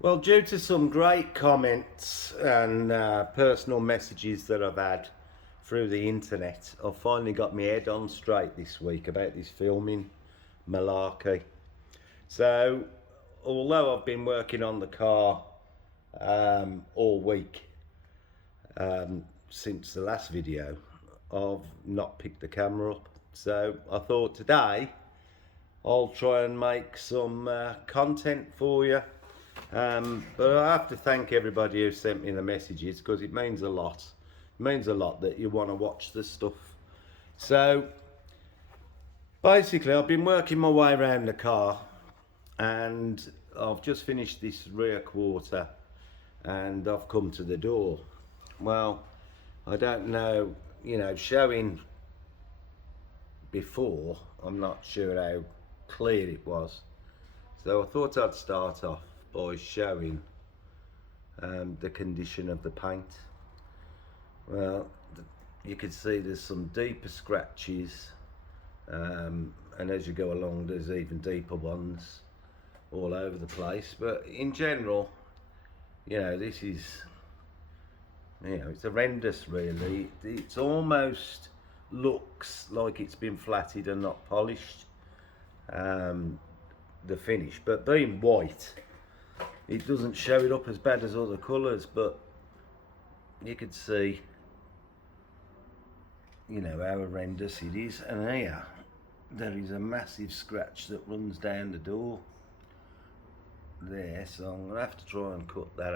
Well, due to some great comments and personal messages that I've had through the internet, I've finally got my head on straight this week about this filming malarkey. So, although I've been working on the car all week since the last video, I've not picked the camera up. So, I thought today I'll try and make some content for you. But I have to thank everybody who sent me the messages because it means a lot. It means a lot that you want to watch this stuff. So basically, I've been working my way around the car and I've just finished this rear quarter and I've come to the door. Well, I don't know, showing before, I'm not sure how clear it was. So I thought I'd start off by showing the condition of the paint. Well, you can see there's some deeper scratches, and as you go along there's even deeper ones all over the place, but in general, this is, it's horrendous really. It's almost looks like it's been flatted and not polished, the finish, but being white it doesn't show it up as bad as other colours, but you can see how horrendous it is. And here there is a massive scratch that runs down the door there, so I'm gonna have to try and cut that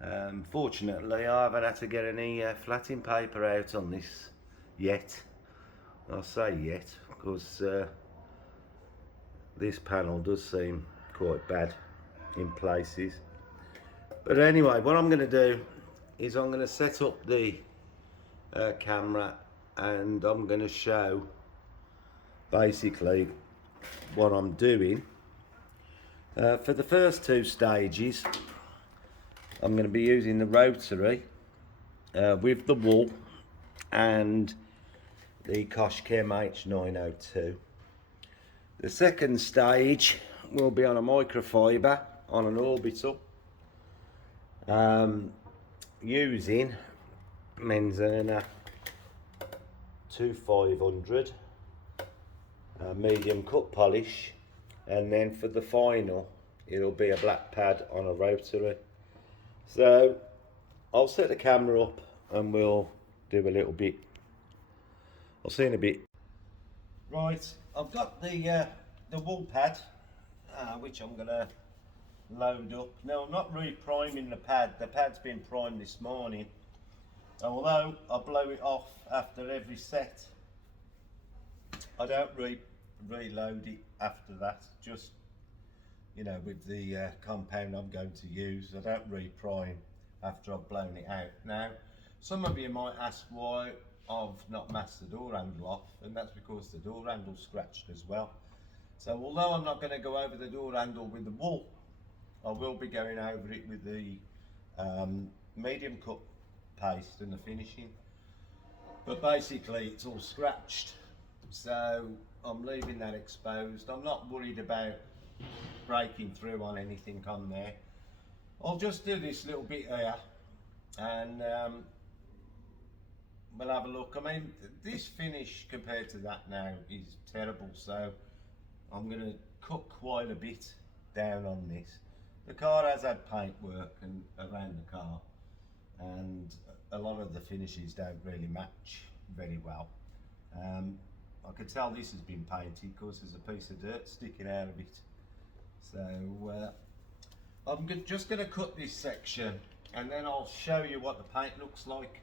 out. Fortunately I haven't had to get any flatting paper out on this yet. I'll say yet because this panel does seem quite bad in places. But anyway, what I'm going to do is I'm going to set up the camera and I'm going to show basically what I'm doing. For the first two stages I'm going to be using the rotary with the wool and the Koshkem H902. The second stage will be on a microfiber on an orbital, using Menzana 2500 medium cut polish, and then for the final it'll be a black pad on a rotary. So I'll set the camera up and we'll do a little bit. I'll see you in a bit. Right, I've got the wool pad, which I'm going to load up. Now I'm not re-priming the pad. The pad's been primed this morning, although I blow it off after every set. I don't reload it after that, just with the compound I'm going to use. I don't re-prime after I've blown it out. Now some of you might ask why I've not masked the door handle off, and that's because the door handle's scratched as well. So although I'm not going to go over the door handle with the wool, I will be going over it with the medium cut paste and the finishing. But basically it's all scratched, so I'm leaving that exposed. I'm not worried about breaking through on anything on there. I'll just do this little bit here and we'll have a look. I mean, this finish compared to that now is terrible, so I'm going to cut quite a bit down on this. The car has had paint work and around the car, and a lot of the finishes don't really match very well. I can tell this has been painted because there's a piece of dirt sticking out of it. So I'm just going to cut this section and then I'll show you what the paint looks like.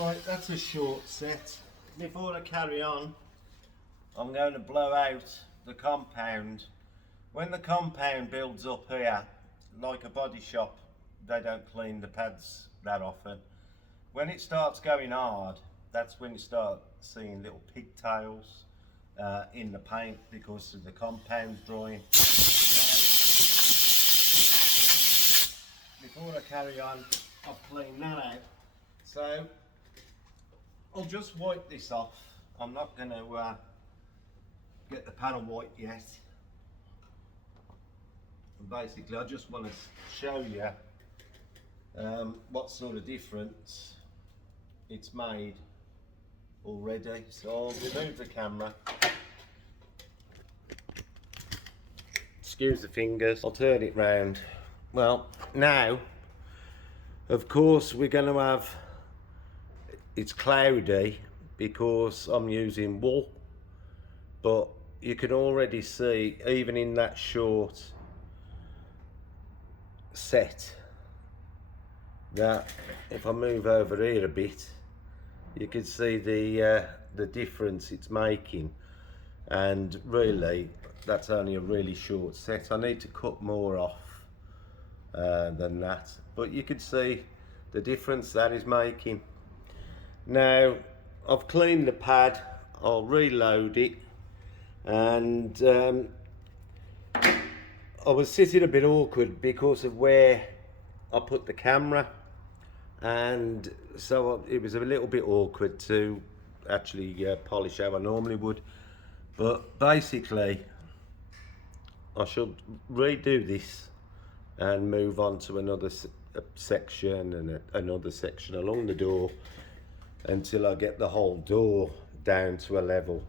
Right, that's a short set. Before I carry on, I'm going to blow out the compound. When the compound builds up here, like a body shop, they don't clean the pads that often. When it starts going hard, that's when you start seeing little pigtails in the paint because of the compound drying. Before I carry on, I've cleaned that out. So I'll just wipe this off. I'm not going to get the panel white yet. And basically, I just want to show you what sort of difference it's made already. So I'll remove the camera. Excuse the fingers. I'll turn it round. Well, now, of course, we're going to have, it's cloudy because I'm using wool, but you can already see, even in that short set, that if I move over here a bit, you can see the difference it's making. And really, that's only a really short set. I need to cut more off than that, but you can see the difference that is making. Now I've cleaned the pad, I'll reload it, and I was sitting a bit awkward because of where I put the camera, and so it was a little bit awkward to actually polish how I normally would. But basically I should redo this and move on to another section and another section along the door until I get the whole door down to a level.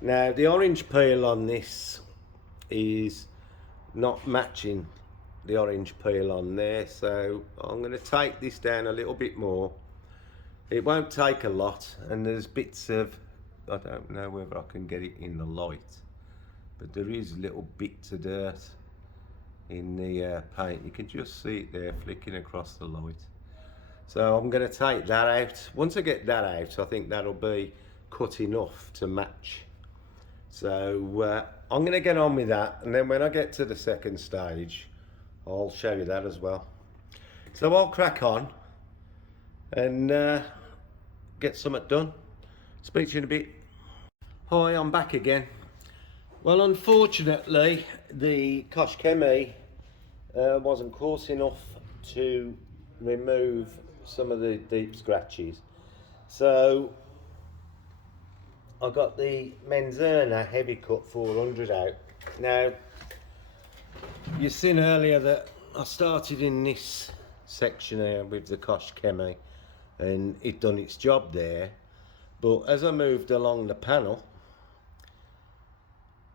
Now the orange peel on this is not matching the orange peel on there, so I'm going to take this down a little bit more. It won't take a lot, and there's bits of, I don't know whether I can get it in the light, but there is little bits of dirt in the paint. You can just see it there flicking across the light. So I'm going to take that out. Once I get that out, I think that'll be cut enough to match. So I'm going to get on with that, and then when I get to the second stage, I'll show you that as well. So I'll crack on and get something done. Speak to you in a bit. Hi, I'm back again. Well, unfortunately, the Porsche Chemi wasn't coarse enough to remove some of the deep scratches. So I got the Menzerna Heavy Cut 400 out. Now, you've seen earlier that I started in this section here with the Porsche Chemi, and it done its job there. But as I moved along the panel,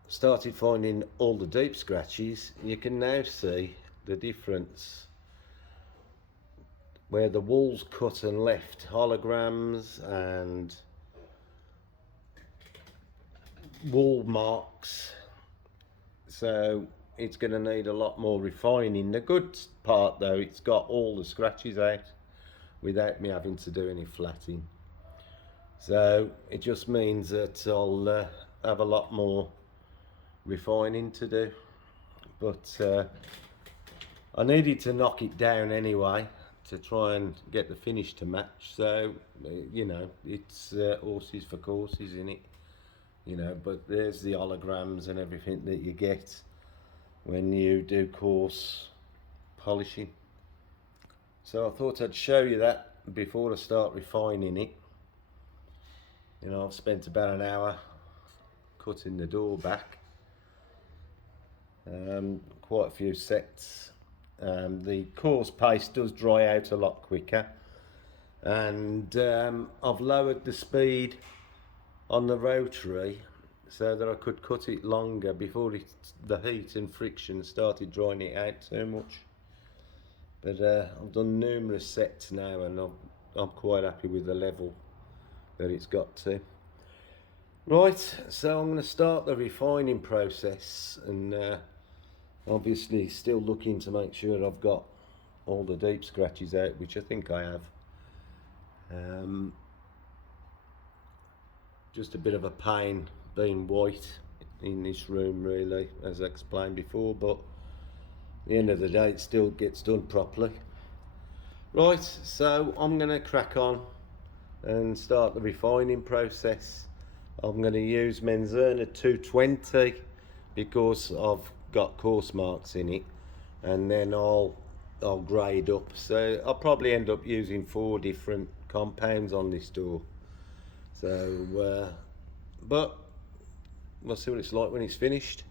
started finding all the deep scratches. You can now see the difference where the wool's cut and left holograms and wool marks. So it's going to need a lot more refining. The good part though, it's got all the scratches out without me having to do any flatting. So it just means that I'll have a lot more refining to do, but I needed to knock it down anyway to try and get the finish to match. So you know, it's horses for courses, isn't it? You know, but there's the holograms and everything that you get when you do coarse polishing. So I thought I'd show you that before I start refining it. You know, I've spent about an hour cutting the door back. Quite a few sets. The coarse paste does dry out a lot quicker, and I've lowered the speed on the rotary so that I could cut it longer before the heat and friction started drying it out too much. But I've done numerous sets now, and I'm quite happy with the level that it's got to. Right, so I'm going to start the refining process, and obviously still looking to make sure I've got all the deep scratches out, which I think I have. just a bit of a pain being white in this room, really, as I explained before, but at the end of the day it still gets done properly. Right, so I'm going to crack on and start the refining process. I'm going to use Menzerna 220 because I've got course marks in it, and then I'll grade up. So I'll probably end up using 4 different compounds on this door. So, but we'll see what it's like when it's finished.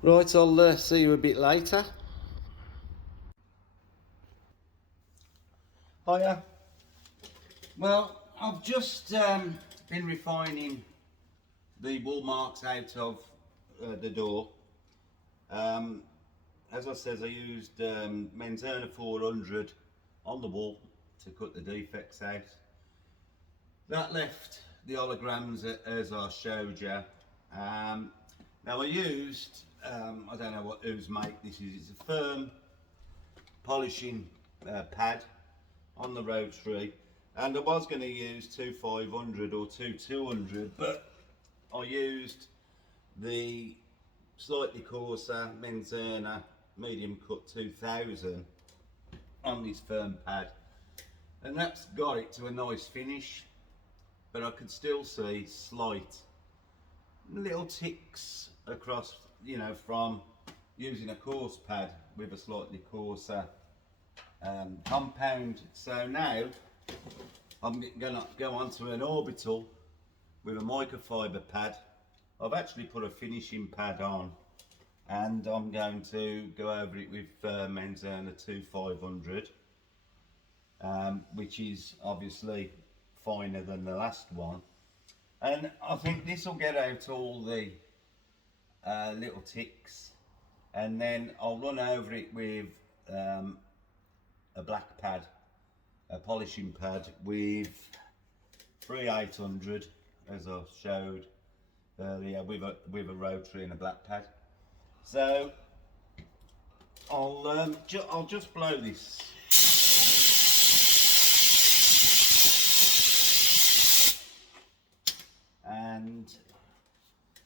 Right, I'll see you a bit later. Hiya. Well, I've just been refining the wall marks out of the door. As I said, I used Menzerna 400 on the wall to cut the defects out. That left the holograms as I showed you. Now I used, I don't know whose make this is, it's a firm polishing pad on the rotary, and I was going to use 2500 or 2200, but I used the slightly coarser Menzerna medium cut 2000 on this firm pad, and that's got it to a nice finish, but I could still see slight little ticks across, you know, from using a coarse pad with a slightly coarser compound. So now I'm going to go on to an orbital with a microfiber pad. I've actually put a finishing pad on, and I'm going to go over it with Menzerna 2500, which is obviously finer than the last one, and I think this will get out all the little ticks, and then I'll run over it with a black pad, a polishing pad with 3800, as I showed earlier, with a rotary and a black pad. So I'll just blow this. And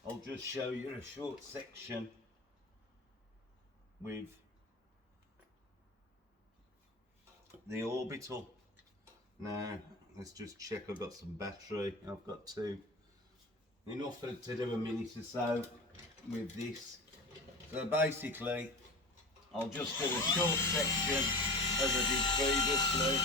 I'll just show you a short section with the orbital. Now let's just check I've got some battery. I've got enough to do a minute or so with this. So basically I'll just do a short section as I did previously.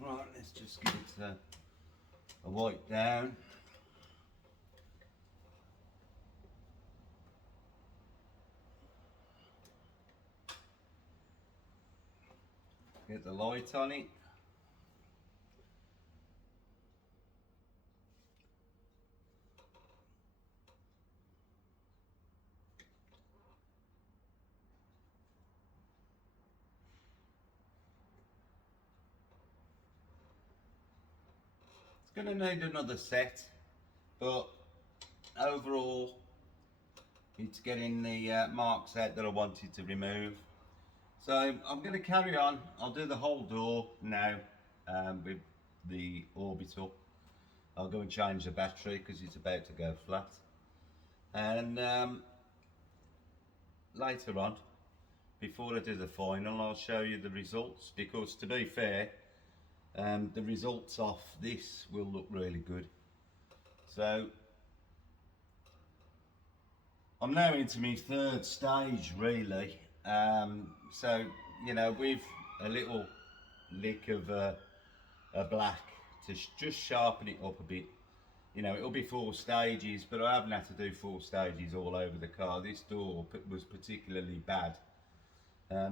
Right, let's just give it a wipe down. Get the light on it. It's going to need another set, but overall it's getting the marks out that I wanted to remove. So I'm going to carry on. I'll do the whole door now with the orbital. I'll go and change the battery because it's about to go flat. And later on, before I do the final, I'll show you the results, because to be fair, the results off this will look really good. So I'm now into my third stage really. So, you know, with a little lick of a black to just sharpen it up a bit. You know, it'll be 4 stages, but I haven't had to do 4 stages all over the car. This door was particularly bad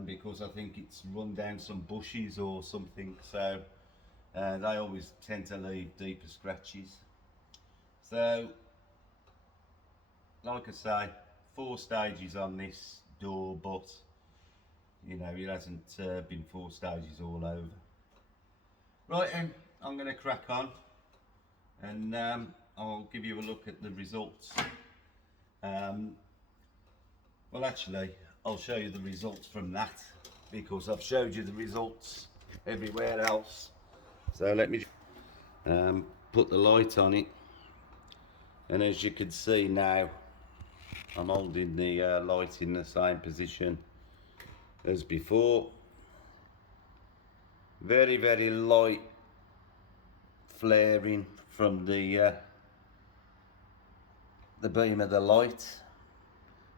because I think it's run down some bushes or something, so they always tend to leave deeper scratches. So, like I say, 4 stages on this door, but you know, it hasn't been 4 stages all over. Right then, I'm going to crack on and I'll give you a look at the results. Well, actually, I'll show you the results from that, because I've showed you the results everywhere else. So let me put the light on it, and as you can see now, I'm holding the light in the same position as before. Very, very light flaring from the beam of the light,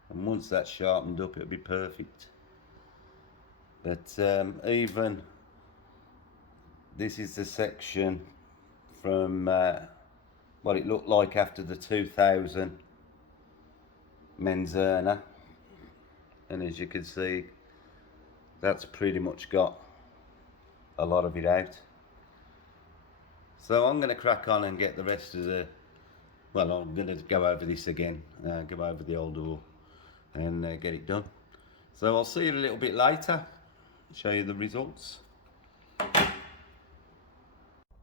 and once that's sharpened up, it'll be perfect. But even this is the section from what it looked like after the 2000 Menzerner, and as you can see, that's pretty much got a lot of it out. So I'm going to crack on and get the rest of the, well, I'm going to go over this again, go over the old door and get it done. So I'll see you a little bit later, show you the results.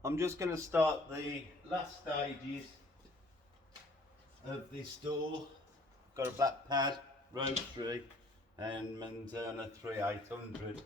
I'm just going to start the last stages of this door. Got a black pad, rotary and Menzerner 3800.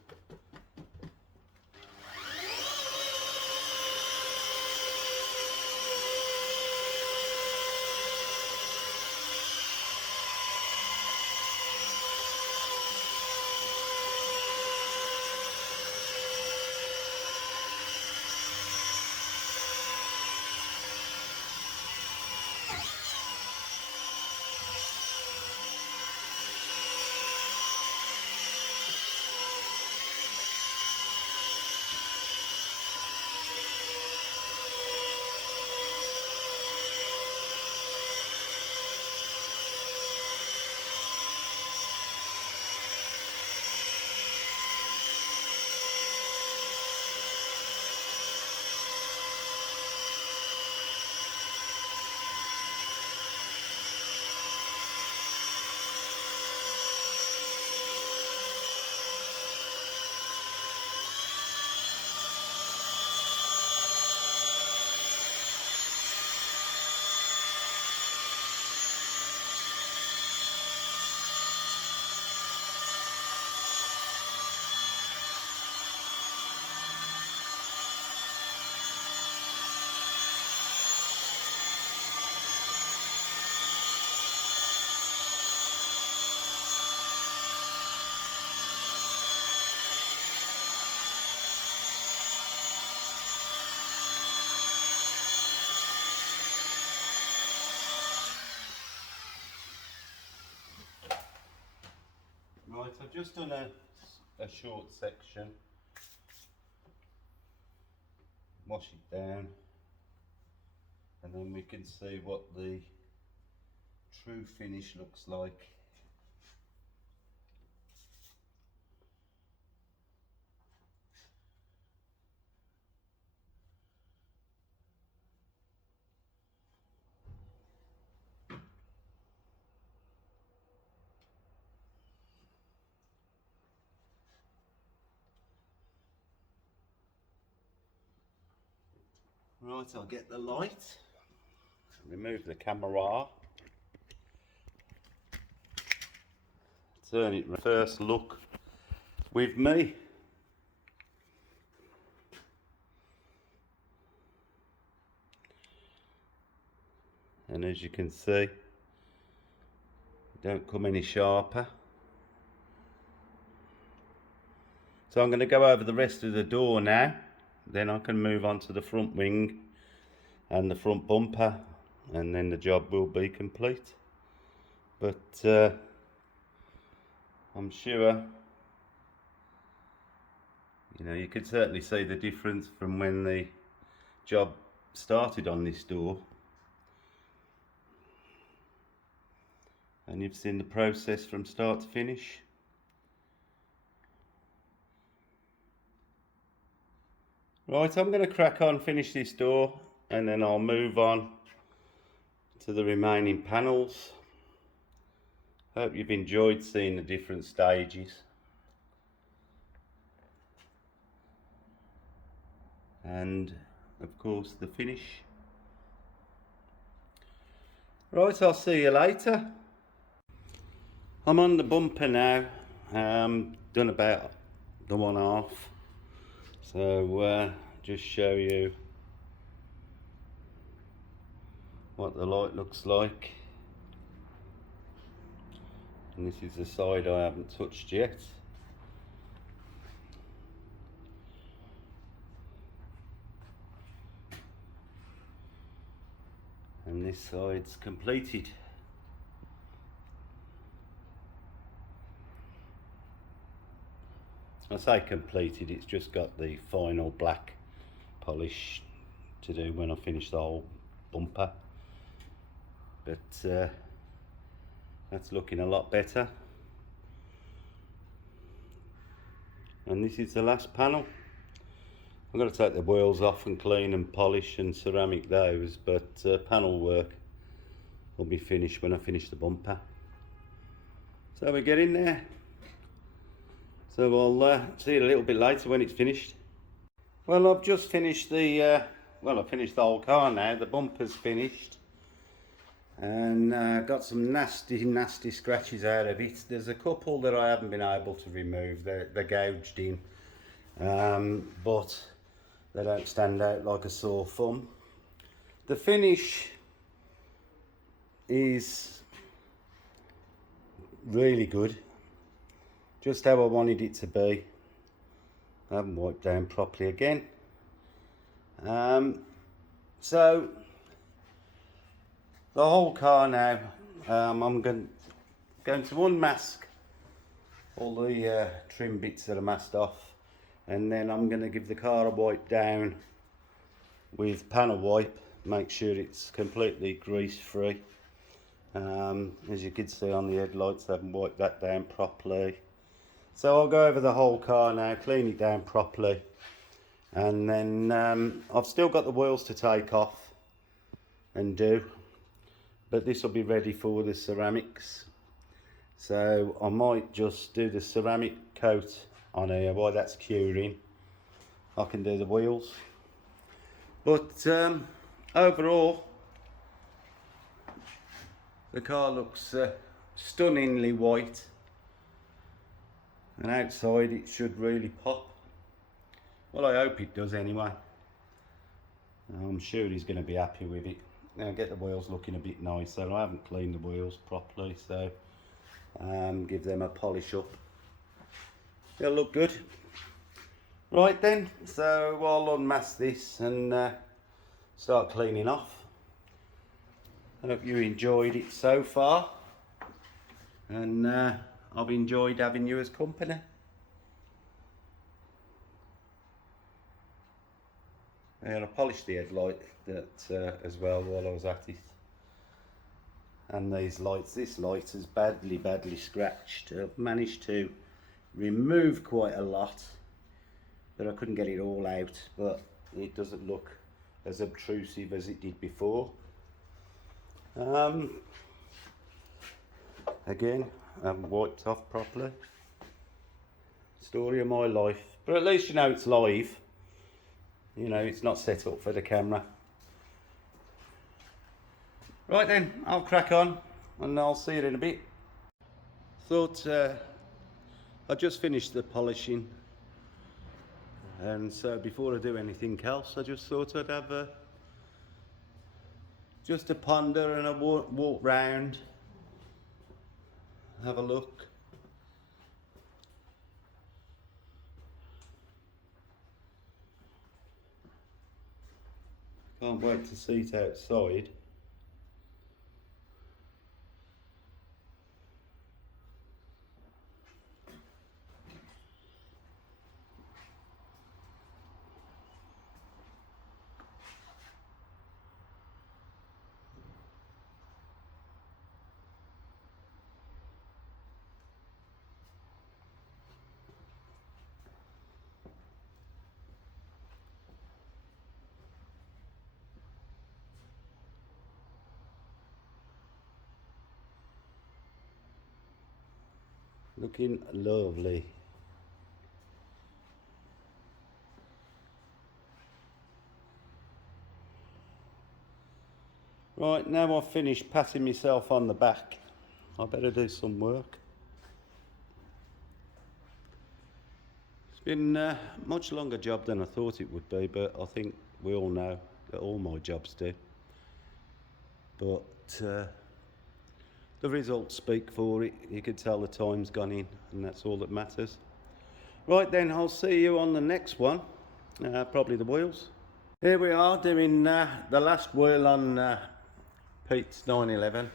Right, I've just done a short section, wash it down, and then we can see what the true finish looks like. Right, I'll get the light, remove the camera, turn it first look with me. And as you can see, don't come any sharper. So I'm going to go over the rest of the door now, then I can move on to the front wing and the front bumper, and then the job will be complete. But I'm sure, you know, you could certainly see the difference from when the job started on this door, and you've seen the process from start to finish. Right, I'm going to crack on, finish this door, and then I'll move on to the remaining panels. Hope you've enjoyed seeing the different stages. And of course the finish. Right, I'll see you later. I'm on the bumper now, done about the 1/2. So just show you what the light looks like. And this is the side I haven't touched yet. And this side's completed. I say completed, it's just got the final black polish to do when I finish the whole bumper. But that's looking a lot better. And this is the last panel. I'm going to take the wheels off and clean and polish and ceramic those, but panel work will be finished when I finish the bumper. So we're getting there. So I'll see you a little bit later when it's finished. Well, I've just finished the, I finished the whole car now. The bumper's finished. And got some nasty scratches out of it. There's a couple that I haven't been able to remove. They're gouged in. But they don't stand out like a sore thumb. The finish is really good. Just how I wanted it to be. I haven't wiped down properly again. So the whole car now, I'm going to unmask all the trim bits that are masked off, and then I'm going to give the car a wipe down with panel wipe, make sure it's completely grease free. As you can see on the headlights, I haven't wiped that down properly. So I'll go over the whole car now, clean it down properly, and then I've still got the wheels to take off and do, but this will be ready for the ceramics. So I might just do the ceramic coat on here while that's curing. I can do the wheels. But overall, the car looks stunningly white. And outside it should really pop. Well, I hope it does anyway. I'm sure he's going to be happy with it. Now get the wheels looking a bit nicer. I haven't cleaned the wheels properly, so give them a polish up. They'll look good. Right then, so I'll unmask this and start cleaning off. I hope you enjoyed it so far, and I've enjoyed having you as company. And I polished the headlight as well while I was at it. And these lights, this light is badly scratched. I've managed to remove quite a lot, but I couldn't get it all out. But it doesn't look as obtrusive as it did before. Again, I haven't wiped off properly. Story of my life. But at least you know it's live. You know, it's not set up for the camera. Right then, I'll crack on and I'll see you in a bit. Thought I just finished the polishing, and so before I do anything else, I just thought I'd have just a ponder and a walk round, have a look. Can't wait to see it outside. Looking lovely. Right, now I've finished patting myself on the back, I better do some work. It's been a much longer job than I thought it would be, but I think we all know that all my jobs do. But the results speak for it. You can tell the time's gone in, and that's all that matters. Right then, I'll see you on the next one, probably the wheels. Here we are doing the last wheel on Pete's 911.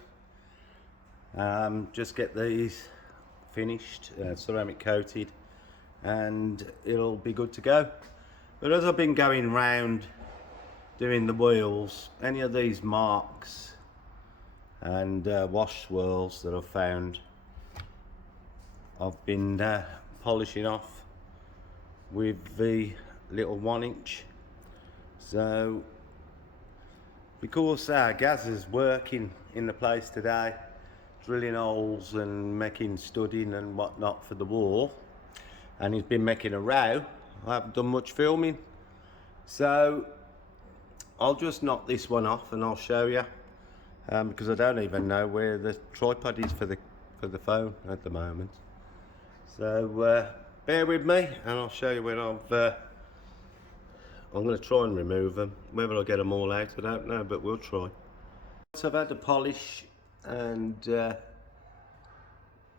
Just get these finished, ceramic coated, and it'll be good to go. But as I've been going round doing the wheels, any of these marks and wash swirls that I've found, I've been polishing off with the little 1-inch. So because Gaz is working in the place today, drilling holes and making studding and whatnot for the wall, and he's been making a row, I haven't done much filming. So I'll just knock this one off and I'll show you, because I don't even know where the tripod is for the phone at the moment. So bear with me and I'll show you when I'm going to try and remove them. Whether I get them all out, I don't know, but we'll try. So I've had to polish, and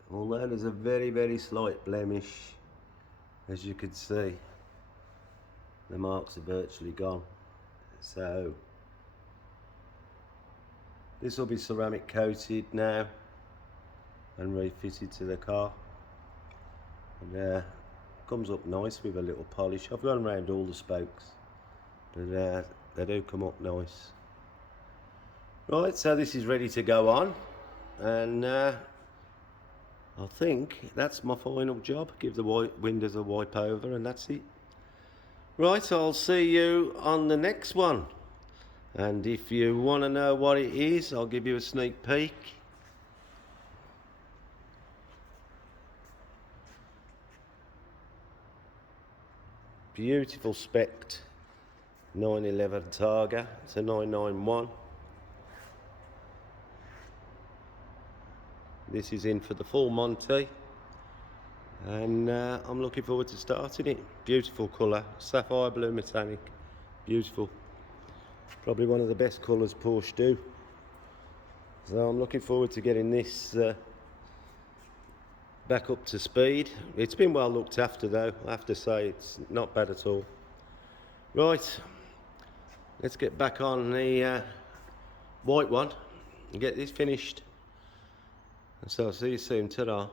although there's a very, very slight blemish, as you can see, the marks are virtually gone. So this will be ceramic coated now and refitted to the car, and comes up nice with a little polish. I've gone around all the spokes, but they do come up nice. Right, so this is ready to go on, and I think that's my final job. Give the windows a wipe over and that's it. Right, I'll see you on the next one, and if you want to know what it is, I'll give you a sneak peek. Beautiful spec'd 911 Targa. It's a 991. This is in for the full Monty, and I'm looking forward to starting it. Beautiful colour, sapphire blue metallic, beautiful. Probably one of the best colours Porsche do. So I'm looking forward to getting this back up to speed. It's been well looked after though, I have to say. It's not bad at all. Right, let's get back on the white one and get this finished. So I'll see you soon. Ta-da.